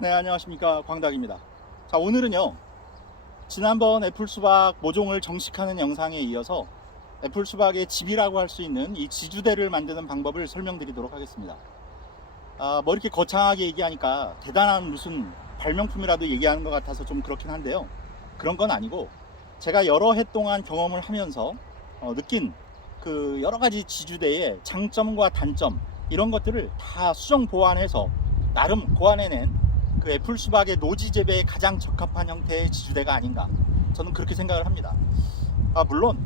네, 안녕하십니까, 광닥입니다. 자, 오늘은요, 지난번 애플수박 모종을 정식하는 영상에 이어서 애플수박의 집이라고 할 수 있는 이 지주대를 만드는 방법을 설명드리도록 하겠습니다. 뭐 이렇게 거창하게 얘기하니까 대단한 무슨 발명품이라도 얘기하는 것 같아서 좀 그렇긴 한데요, 그런 건 아니고 제가 여러 해 동안 경험을 하면서 느낀 그 여러 가지 지주대의 장점과 단점, 이런 것들을 다 수정 보완해서 나름 고안해낸 그 애플 수박의 노지 재배에 가장 적합한 형태의 지주대가 아닌가, 저는 그렇게 생각을 합니다. 물론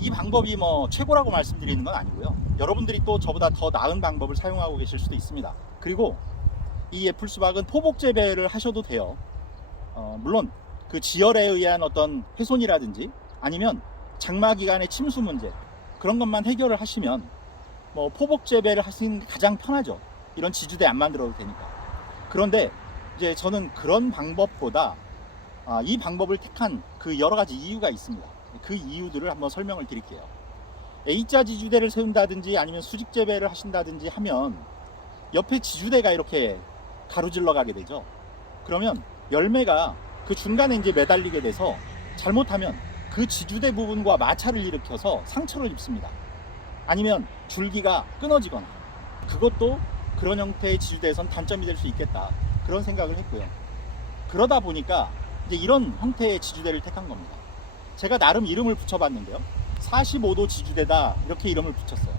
이 방법이 뭐 최고라고 말씀드리는 건 아니고요, 여러분들이 또 저보다 더 나은 방법을 사용하고 계실 수도 있습니다. 그리고 이 애플 수박은 포복 재배를 하셔도 돼요. 물론 그 지열에 의한 어떤 훼손이라든지 아니면 장마 기간의 침수 문제, 그런 것만 해결을 하시면 뭐 포복 재배를 하시는 게 가장 편하죠. 이런 지주대 안 만들어도 되니까. 그런데 이제 저는 그런 방법보다 이 방법을 택한 그 여러 가지 이유가 있습니다. 그 이유들을 한번 설명을 드릴게요. A자 지주대를 세운다든지 아니면 수직 재배를 하신다든지 하면 옆에 지주대가 이렇게 가로질러 가게 되죠. 그러면 열매가 그 중간에 이제 매달리게 돼서 잘못하면 그 지주대 부분과 마찰을 일으켜서 상처를 입습니다. 아니면 줄기가 끊어지거나, 그것도 그런 형태의 지주대에선 단점이 될 수 있겠다, 그런 생각을 했고요. 그러다 보니까 이제 이런 형태의 지주대를 택한 겁니다. 제가 나름 이름을 붙여봤는데요, 45도 지주대다, 이렇게 이름을 붙였어요.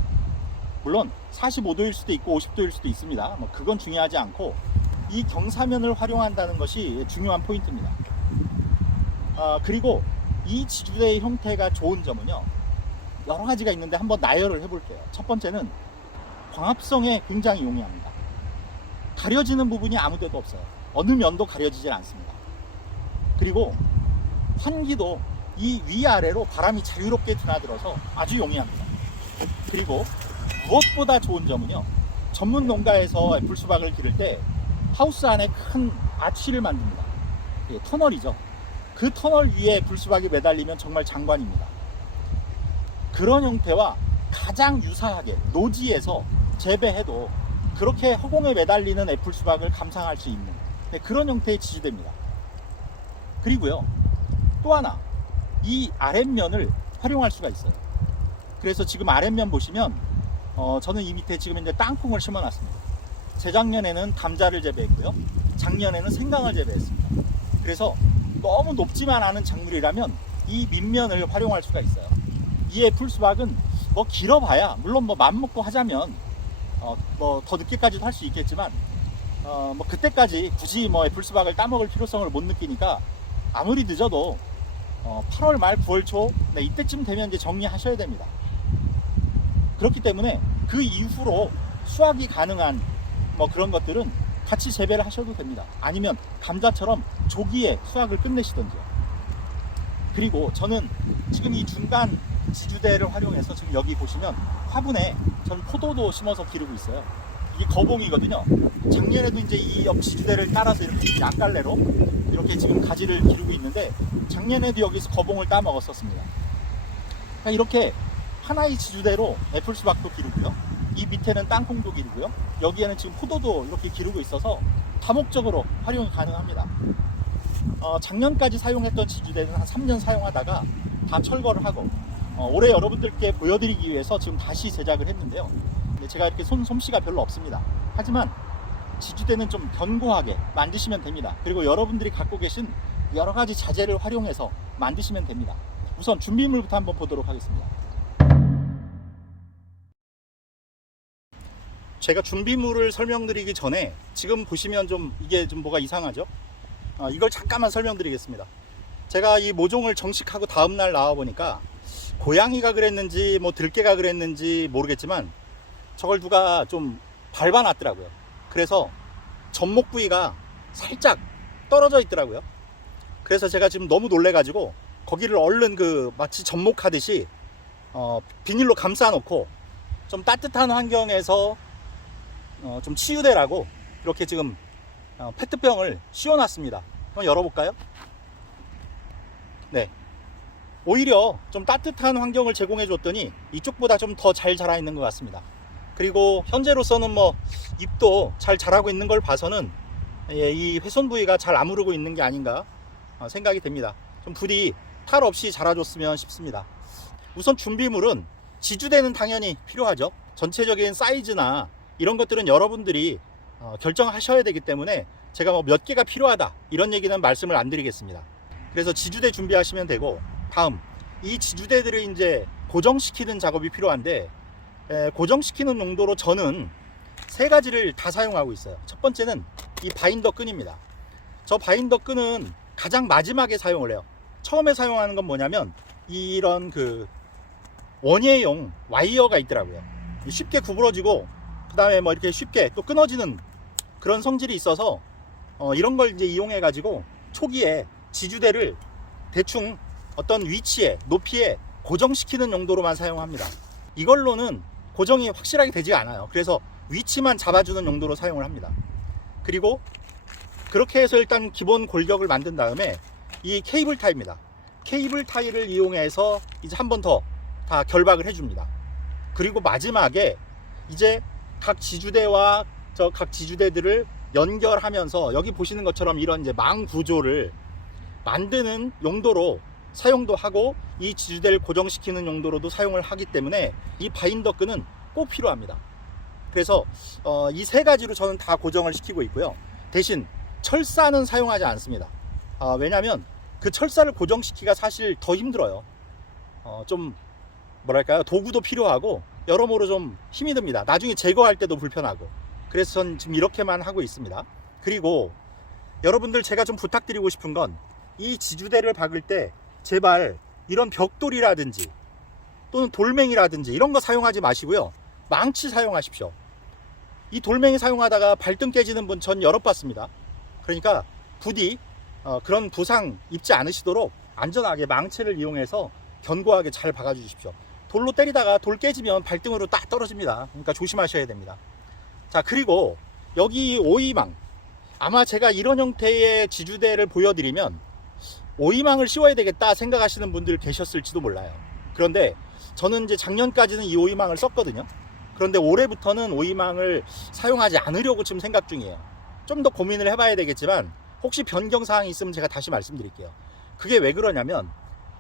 물론 45도일 수도 있고 50도일 수도 있습니다. 뭐 그건 중요하지 않고 이 경사면을 활용한다는 것이 중요한 포인트입니다. 그리고 이 지주대의 형태가 좋은 점은요, 여러 가지가 있는데 한번 나열을 해볼게요. 첫 번째는 광합성에 굉장히 용이합니다. 가려지는 부분이 아무 데도 없어요. 어느 면도 가려지질 않습니다. 그리고 환기도 이 위아래로 바람이 자유롭게 드나들어서 아주 용이합니다. 그리고 무엇보다 좋은 점은요, 전문 농가에서 애플 수박을 기를 때 하우스 안에 큰 아치를 만듭니다. 터널이죠. 그 터널 위에 불수박이 매달리면 정말 장관입니다. 그런 형태와 가장 유사하게 노지에서 재배해도 그렇게 허공에 매달리는 애플 수박을 감상할 수 있는 그런 형태의 지주대입니다. 그리고요, 또 하나, 이 아랫면을 활용할 수가 있어요. 그래서 지금 아랫면 보시면 저는 이 밑에 지금 이제 땅콩을 심어 놨습니다. 재작년에는 감자를 재배했고요, 작년에는 생강을 재배했습니다. 그래서 너무 높지만 않은 작물이라면 이 밑면을 활용할 수가 있어요. 이 애플 수박은 뭐 길어봐야, 물론 뭐 맘먹고 하자면 뭐 더 늦게까지도 할 수 있겠지만 뭐 그때까지 굳이 뭐 애플 수박을 따먹을 필요성을 못 느끼니까 아무리 늦어도 8월 말 9월 초, 네, 이때쯤 되면 이제 정리하셔야 됩니다. 그렇기 때문에 그 이후로 수확이 가능한 뭐 그런 것들은 같이 재배를 하셔도 됩니다. 아니면 감자처럼 조기에 수확을 끝내시던지요. 그리고 저는 지금 이 중간 지주대를 활용해서 지금 여기 보시면 화분에 저는 포도도 심어서 기르고 있어요. 이게 거봉이거든요. 작년에도 이제 이 옆 지주대를 따라서 이렇게 약갈래로 이렇게 지금 가지를 기르고 있는데 작년에도 여기서 거봉을 따 먹었었습니다. 그러니까 이렇게 하나의 지주대로 애플 수박도 기르고요, 이 밑에는 땅콩도 기르고요, 여기에는 지금 포도도 이렇게 기르고 있어서 다목적으로 활용이 가능합니다. 작년까지 사용했던 지주대는 한 3년 사용하다가 다 철거를 하고 올해 여러분들께 보여드리기 위해서 지금 다시 제작을 했는데요, 제가 이렇게 솜씨가 별로 없습니다. 하지만 지주대는 좀 견고하게 만드시면 됩니다. 그리고 여러분들이 갖고 계신 여러 가지 자재를 활용해서 만드시면 됩니다. 우선 준비물부터 한번 보도록 하겠습니다. 제가 준비물을 설명드리기 전에 지금 보시면 좀 이게 좀 뭐가 이상하죠? 이걸 잠깐만 설명드리겠습니다. 제가 이 모종을 정식하고 다음날 나와보니까 고양이가 그랬는지 뭐 들개가 그랬는지 모르겠지만 저걸 누가 좀 밟아놨더라고요. 그래서 접목 부위가 살짝 떨어져 있더라고요. 그래서 제가 지금 너무 놀래가지고 거기를 얼른 그 마치 접목하듯이 비닐로 감싸 놓고 좀 따뜻한 환경에서 좀 치유되라고 이렇게 지금 페트병을 씌워놨습니다. 한번 열어볼까요? 네, 오히려 좀 따뜻한 환경을 제공해 줬더니 이쪽보다 좀 더 잘 자라 있는 것 같습니다. 그리고 현재로서는 뭐 잎도 잘 자라고 있는 걸 봐서는 이 훼손 부위가 잘 아무르고 있는 게 아닌가 생각이 됩니다. 좀 부디 탈 없이 자라줬으면 싶습니다. 우선 준비물은 지주대는 당연히 필요하죠. 전체적인 사이즈나 이런 것들은 여러분들이 결정하셔야 되기 때문에 제가 뭐 몇 개가 필요하다 이런 얘기는 말씀을 안 드리겠습니다. 그래서 지주대 준비하시면 되고, 다음 이 지주대들을 이제 고정시키는 작업이 필요한데, 고정시키는 용도로 저는 세 가지를 다 사용하고 있어요. 첫 번째는 이 바인더 끈입니다. 저 바인더 끈은 가장 마지막에 사용을 해요. 처음에 사용하는 건 뭐냐면 이런 그 원예용 와이어가 있더라고요. 쉽게 구부러지고 그 다음에 뭐 이렇게 쉽게 또 끊어지는 그런 성질이 있어서 이런 걸 이제 이용해 가지고 초기에 지주대를 대충 어떤 위치에, 높이에 고정시키는 용도로만 사용합니다. 이걸로는 고정이 확실하게 되지 않아요. 그래서 위치만 잡아주는 용도로 사용을 합니다. 그리고 그렇게 해서 일단 기본 골격을 만든 다음에 이 케이블 타이입니다. 케이블 타이를 이용해서 이제 한 번 더 다 결박을 해줍니다. 그리고 마지막에 이제 각 지주대와 각 지주대들을 연결하면서 여기 보시는 것처럼 이런 이제 망 구조를 만드는 용도로 사용도 하고, 이 지주대를 고정시키는 용도로도 사용을 하기 때문에 이 바인더 끈은 꼭 필요합니다. 그래서 이 세 가지로 저는 다 고정을 시키고 있고요. 대신 철사는 사용하지 않습니다. 왜냐하면 그 철사를 고정시키기가 사실 더 힘들어요. 좀 뭐랄까요, 도구도 필요하고 여러모로 좀 힘이 듭니다. 나중에 제거할 때도 불편하고. 그래서 전 지금 이렇게만 하고 있습니다. 그리고 여러분들 제가 좀 부탁드리고 싶은 건, 이 지주대를 박을 때 제발 이런 벽돌이라든지 또는 돌멩이라든지 이런 거 사용하지 마시고요. 망치 사용하십시오. 이 돌멩이 사용하다가 발등 깨지는 분 전 여러 봤습니다. 그러니까 부디 그런 부상 입지 않으시도록 안전하게 망치를 이용해서 견고하게 잘 박아 주십시오. 돌로 때리다가 돌 깨지면 발등으로 딱 떨어집니다. 그러니까 조심하셔야 됩니다. 자, 그리고 여기 오이망, 아마 제가 이런 형태의 지주대를 보여드리면 오이망을 씌워야 되겠다 생각하시는 분들 계셨을지도 몰라요. 그런데 저는 이제 작년까지는 이 오이망을 썼거든요. 그런데 올해부터는 오이망을 사용하지 않으려고 지금 생각 중이에요. 좀 더 고민을 해봐야 되겠지만 혹시 변경사항이 있으면 제가 다시 말씀드릴게요. 그게 왜 그러냐면,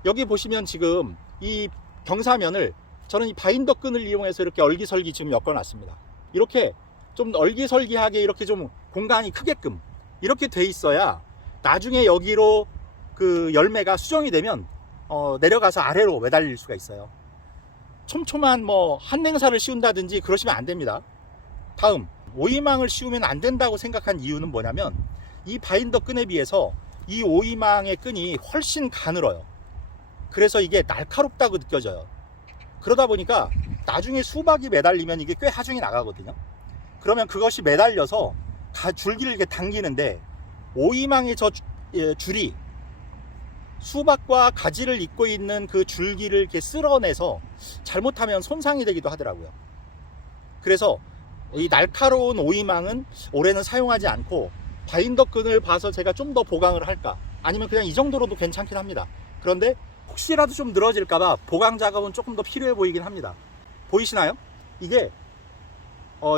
여기 보시면 지금 이 경사면을 저는 이 바인더 끈을 이용해서 이렇게 얼기설기 지금 엮어놨습니다. 이렇게 좀 얼기설기하게 이렇게 좀 공간이 크게끔 이렇게 돼 있어야 나중에 여기로 그 열매가 수정이 되면 내려가서 아래로 매달릴 수가 있어요. 촘촘한 뭐 한냉사를 씌운다든지 그러시면 안 됩니다. 다음, 오이망을 씌우면 안 된다고 생각한 이유는 뭐냐면, 이 바인더 끈에 비해서 이 오이망의 끈이 훨씬 가늘어요. 그래서 이게 날카롭다고 느껴져요. 그러다 보니까 나중에 수박이 매달리면 이게 꽤 하중이 나가거든요. 그러면 그것이 매달려서 줄기를 이렇게 당기는데, 오이망의 저 줄이 수박과 가지를 잇고 있는 그 줄기를 이렇게 쓸어내서 잘못하면 손상이 되기도 하더라고요. 그래서 이 날카로운 오이망은 올해는 사용하지 않고, 바인더 끈을 봐서 제가 좀 더 보강을 할까, 아니면 그냥 이 정도로도 괜찮긴 합니다. 그런데 혹시라도 좀 늘어질까봐 보강 작업은 조금 더 필요해 보이긴 합니다. 보이시나요? 이게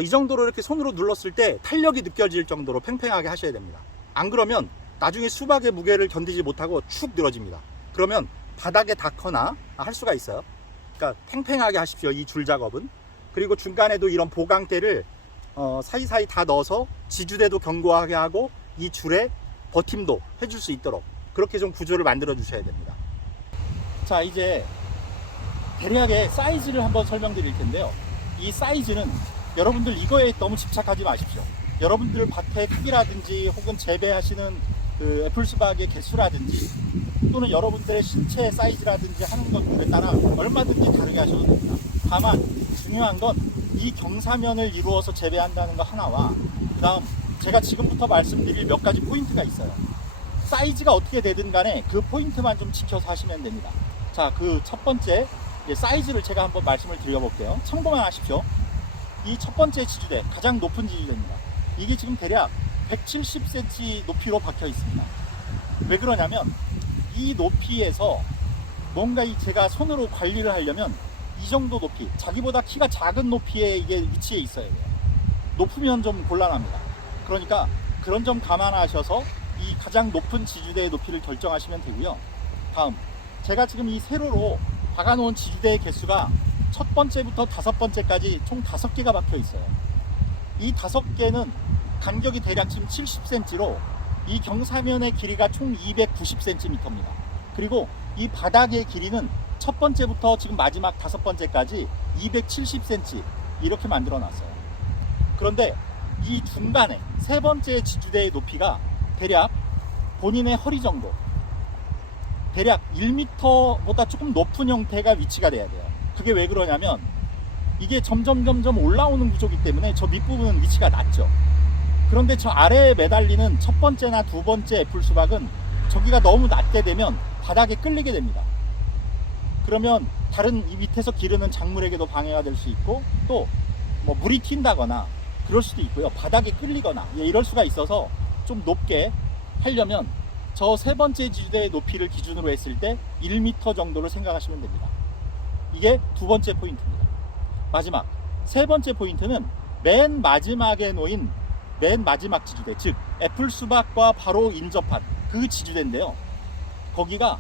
이 정도로 이렇게 손으로 눌렀을 때 탄력이 느껴질 정도로 팽팽하게 하셔야 됩니다. 안 그러면 나중에 수박의 무게를 견디지 못하고 축 늘어집니다. 그러면 바닥에 닿거나 할 수가 있어요. 그러니까 팽팽하게 하십시오, 이 줄 작업은. 그리고 중간에도 이런 보강대를 사이사이 다 넣어서 지주대도 견고하게 하고 이 줄에 버팀도 해줄 수 있도록 그렇게 좀 구조를 만들어 주셔야 됩니다. 자, 이제 대략의 사이즈를 한번 설명드릴 텐데요. 이 사이즈는 여러분들 이거에 너무 집착하지 마십시오. 여러분들 밭의 크기라든지 혹은 재배하시는 그 애플수박의 개수라든지 또는 여러분들의 신체 사이즈라든지 하는 것들에 따라 얼마든지 다르게 하셔도 됩니다. 다만 중요한 건 이 경사면을 이루어서 재배한다는 거 하나와, 그 다음 제가 지금부터 말씀드릴 몇 가지 포인트가 있어요. 사이즈가 어떻게 되든 간에 그 포인트만 좀 지켜서 하시면 됩니다. 자, 그 첫 번째 사이즈를 제가 한번 말씀을 드려볼게요. 참고만 하십시오. 이 첫 번째 지주대, 가장 높은 지주대입니다. 이게 지금 대략 170cm 높이로 박혀 있습니다. 왜 그러냐면, 이 높이에서 뭔가 제가 손으로 관리를 하려면 이 정도 높이, 자기보다 키가 작은 높이에 이게 위치해 있어야 돼요. 높으면 좀 곤란합니다. 그러니까 그런 점 감안하셔서 이 가장 높은 지주대의 높이를 결정하시면 되고요. 다음, 제가 지금 이 세로로 박아놓은 지주대의 개수가 첫 번째부터 다섯 번째까지 총 5개가 박혀 있어요. 이 5개는 간격이 대략 지금 70cm로 이 경사면의 길이가 총 290cm입니다. 그리고 이 바닥의 길이는 첫 번째부터 지금 마지막 5번째까지 270cm 이렇게 만들어 놨어요. 그런데 이 중간에 세 번째 지주대의 높이가 대략 본인의 허리 정도, 대략 1m보다 조금 높은 형태가 위치가 돼야 돼요. 그게 왜 그러냐면 이게 점점 올라오는 구조이기 때문에 저 밑부분은 위치가 낮죠. 그런데 저 아래에 매달리는 첫 번째나 두 번째 애플 수박은 저기가 너무 낮게 되면 바닥에 끌리게 됩니다. 그러면 다른 이 밑에서 기르는 작물에게도 방해가 될 수 있고, 또 뭐 물이 튄다거나 그럴 수도 있고요. 바닥에 끌리거나 이럴 수가 있어서 좀 높게 하려면 저 세 번째 지주대의 높이를 기준으로 했을 때 1m 정도를 생각하시면 됩니다. 이게 두 번째 포인트입니다. 마지막 세 번째 포인트는 맨 마지막에 놓인 맨 마지막 지주대, 즉 애플 수박과 바로 인접한 그 지주대인데요. 거기가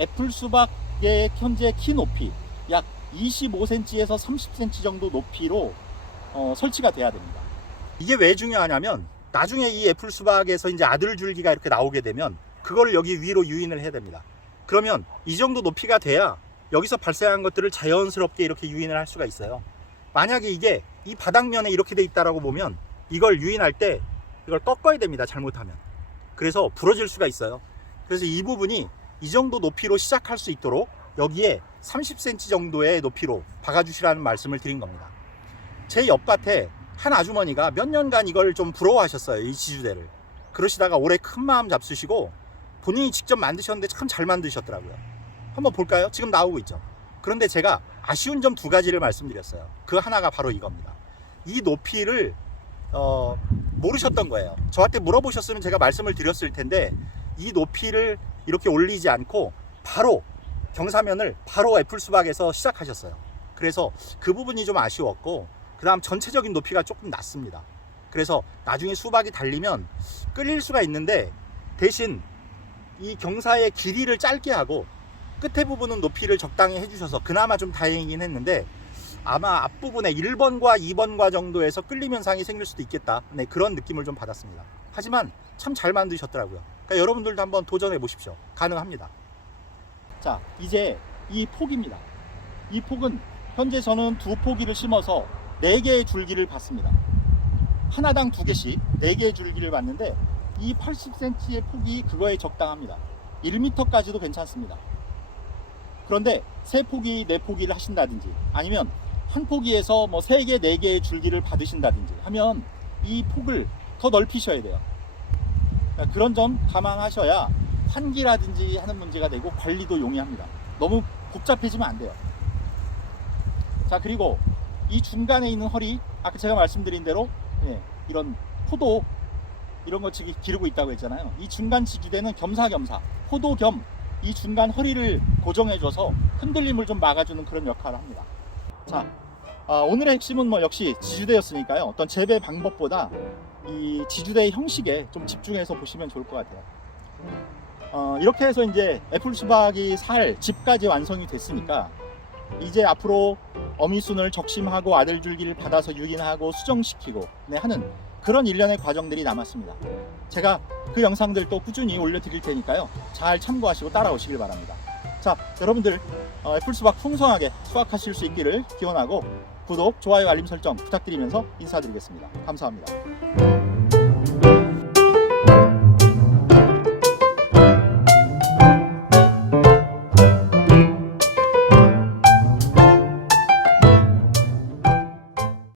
애플 수박의 현재 키 높이 약 25cm에서 30cm 정도 높이로 설치가 돼야 됩니다. 이게 왜 중요하냐면 나중에 이 애플 수박에서 이제 아들 줄기가 이렇게 나오게 되면 그걸 여기 위로 유인을 해야 됩니다. 그러면 이 정도 높이가 돼야 여기서 발생한 것들을 자연스럽게 이렇게 유인을 할 수가 있어요. 만약에 이게 이 바닥면에 이렇게 돼 있다라고 보면 이걸 유인할 때 이걸 꺾어야 됩니다. 잘못하면. 그래서 부러질 수가 있어요. 그래서 이 부분이 이 정도 높이로 시작할 수 있도록 여기에 30cm 정도의 높이로 박아주시라는 말씀을 드린 겁니다. 제 옆밭에 한 아주머니가 몇 년간 이걸 좀 부러워하셨어요. 이 지주대를. 그러시다가 올해 큰 마음 잡수시고 본인이 직접 만드셨는데 참 잘 만드셨더라고요. 한번 볼까요? 지금 나오고 있죠. 그런데 제가 아쉬운 점 2가지를 말씀드렸어요. 그 하나가 바로 이겁니다. 이 높이를 모르셨던 거예요. 저한테 물어보셨으면 제가 말씀을 드렸을 텐데 이 높이를 이렇게 올리지 않고 바로 경사면을 바로 애플 수박에서 시작하셨어요. 그래서 그 부분이 좀 아쉬웠고, 그 다음 전체적인 높이가 조금 낮습니다. 그래서 나중에 수박이 달리면 끌릴 수가 있는데 대신 이 경사의 길이를 짧게 하고 끝에 부분은 높이를 적당히 해주셔서 그나마 좀 다행이긴 했는데, 아마 앞부분에 1번과 2번과 정도에서 끌림 현상이 생길 수도 있겠다. 네, 그런 느낌을 좀 받았습니다. 하지만 참 잘 만드셨더라고요. 그러니까 여러분들도 한번 도전해 보십시오. 가능합니다. 자, 이제 이 폭입니다. 이 폭은 현재 저는 2포기를 심어서 4개의 줄기를 받습니다. 하나당 2개씩 4개의 줄기를 받는데 이 80cm의 폭이 그거에 적당합니다. 1m까지도 괜찮습니다. 그런데 3포기, 4포기를 하신다든지 아니면 한 포기에서 뭐 3개, 4개의 줄기를 받으신다든지 하면 이 폭을 더 넓히셔야 돼요. 그러니까 그런 점 감안하셔야 환기라든지 하는 문제가 되고 관리도 용이합니다. 너무 복잡해지면 안 돼요. 자, 그리고 이 중간에 있는 허리, 아까 제가 말씀드린 대로 이런 포도 이런 거 기르고 있다고 했잖아요. 이 중간 지주대는 겸사겸사 포도 겸 이 중간 허리를 고정해줘서 흔들림을 좀 막아주는 그런 역할을 합니다. 자, 오늘의 핵심은 뭐 역시 지주대였으니까요. 어떤 재배 방법보다 이 지주대의 형식에 좀 집중해서 보시면 좋을 것 같아요. 이렇게 해서 이제 애플 수박이 살 집까지 완성이 됐으니까 이제 앞으로 어미순을 적심하고 아들 줄기를 받아서 유인하고 수정시키고 하는 그런 일련의 과정들이 남았습니다. 제가 그 영상들도 꾸준히 올려드릴 테니까요. 잘 참고하시고 따라오시길 바랍니다. 자, 여러분들 애플 수박 풍성하게 수확하실 수 있기를 기원하고 구독, 좋아요, 알림 설정 부탁드리면서 인사드리겠습니다. 감사합니다.